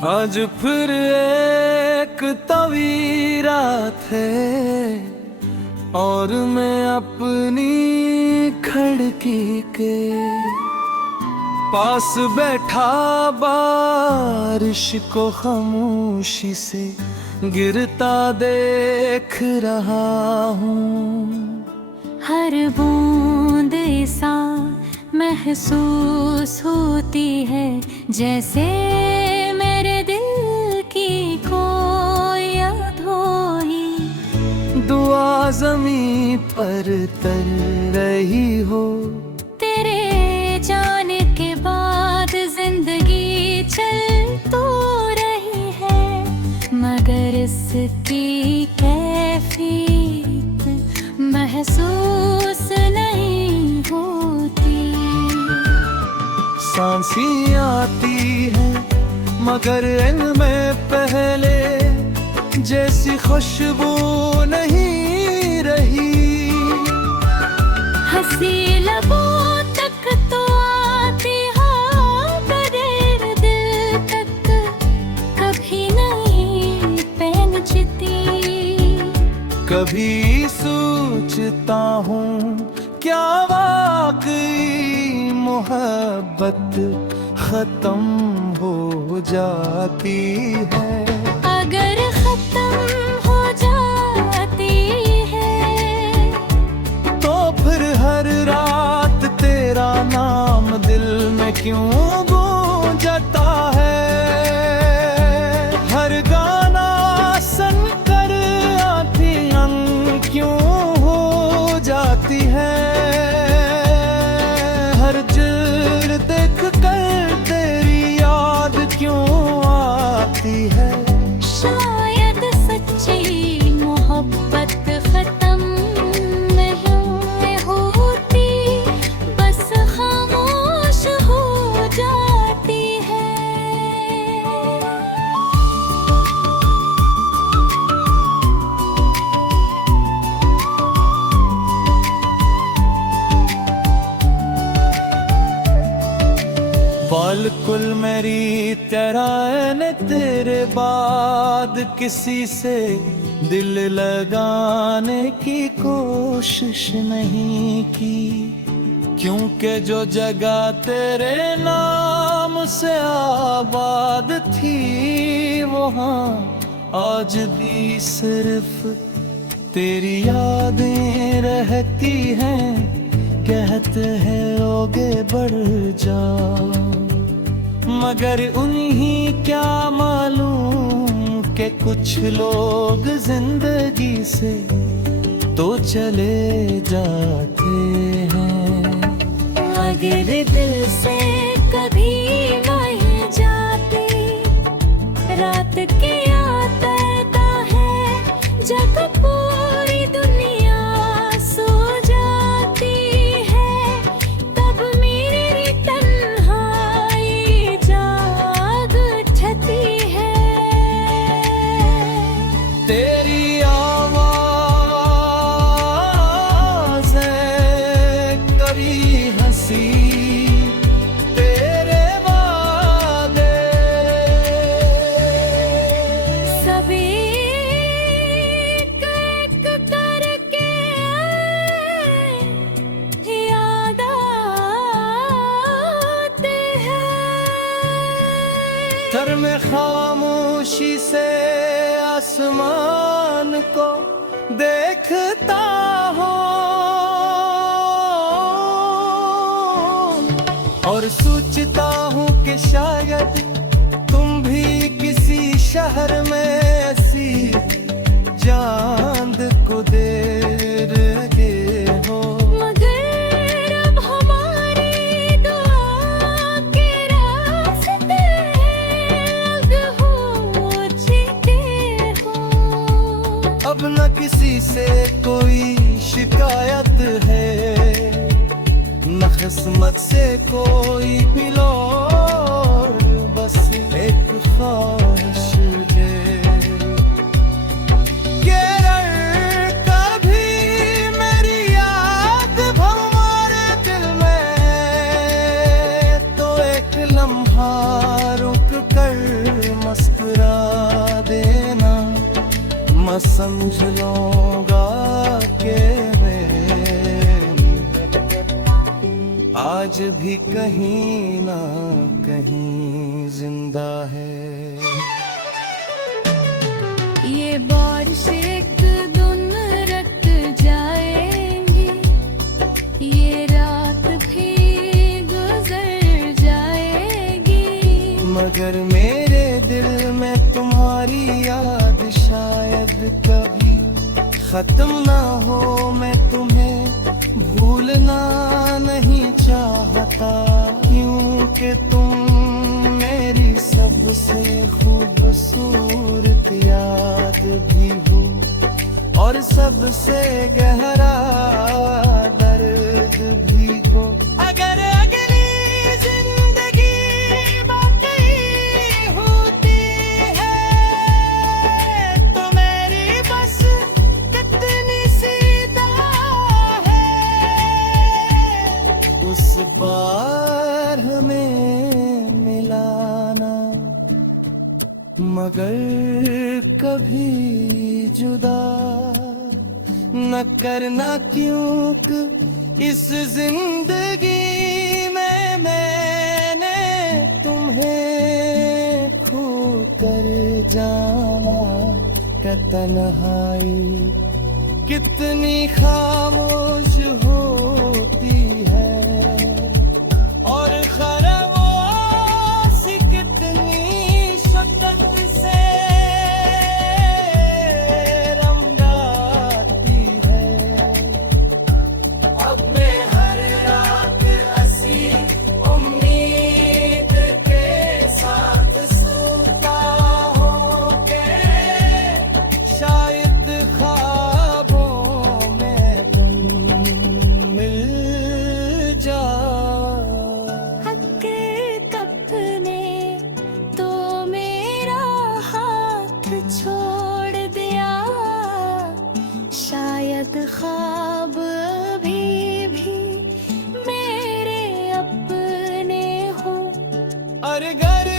आज फिर एक तवीरा रात है और मैं अपनी खिड़की के पास बैठा बारिश को खामोशी से गिरता देख रहा हूँ। हर बूंद ऐसा महसूस होती है जैसे मेरे दिल की कोई याद हो ही दुआ जमीन पर तर रही हो। तेरे जाने के बाद जिंदगी चल तो रही है मगर इसकी कैफियत महसूस नहीं होती। सांसें आती है मगर इनमें पहले जैसी खुशबू नहीं रही। हंसी लबों तक तो आती हाँ पर दिल तक कभी नहीं पहुंचती। कभी सोचता हूँ क्या वाकई मोहब्बत खत्म हो जाती है। अगर खत्म हो जाती है तो फिर हर रात तेरा नाम दिल में क्यों गूंजता है। हर गाना सुनकर आँखें क्यों हो जाती है। हर जिर देख कर तेरी याद क्यों आती है। शायद सच्ची मोहब्बत खत्म नहीं होती बस खामोश हो जाती है। बिल्कुल मेरी तरह ने तेरे बाद किसी से दिल लगाने की कोशिश नहीं की क्योंकि जो जगह तेरे नाम से आबाद थी वहाँ आज भी सिर्फ तेरी यादें रहती हैं। कहते हैं आगे बढ़ जा मगर उन्हीं क्या मालूम कि कुछ लोग जिंदगी से तो चले जाते हैं। अगर दिल से कभी नहीं जाती रात की आता है जब पूरी दुनिया सो जाती है तब मेरी तन्हाई जाग उठती है। तेरी आवाज़ें करी हंसी तेरे वादे सभी एक एक करके याद आते हैं। घर में खामोशी से आसमान को देखता हूँ और सोचता हूँ कि शायद तुम भी किसी शहर में ऐसी चांद को देख रहे हो। मगर अब हमारी दुआ के रास्ते अलग हो चुके हो। अब न किसी से कोई शिकायत है न किस्मत से कोई बिलोर बस एक ख्वाहिश है। केरल कभी समझ लूंगा कि मैं आज भी कहीं ना कहीं जिंदा है। ये बारिश एक दिन रट जाएंगी, ये रात भी गुजर जाएगी, मगर मेरे दिल में तुम्हारी याद शायद कभी खत्म ना हो। मैं तुम्हें भूलना नहीं चाहता, क्योंकि तुम मेरी सबसे खूबसूरत याद भी हो और सबसे गहरा दर्द भी हो। अगर अगली जिंदगी बाकी होती है तो मेरी बस कितनी सीधा है, उस बार हमें मिलाना मगर कभी जुदा न करना, क्योंकि इस जिंदगी में मैंने तुम्हें खो कर जाना। का तन्हाई कितनी खामोश होती है और खराबोश कितनी शिद्दत से रंगाती है। अब मैं हर रात हंसी उम्मीद के साथ सोता हूँ कि शायद ख्वाबों में तुम मिल जाओ। हकीकत में तो मेरा हाथ छोड़ दिया, शायद ख्वाब भी मेरे अपने हो। और घर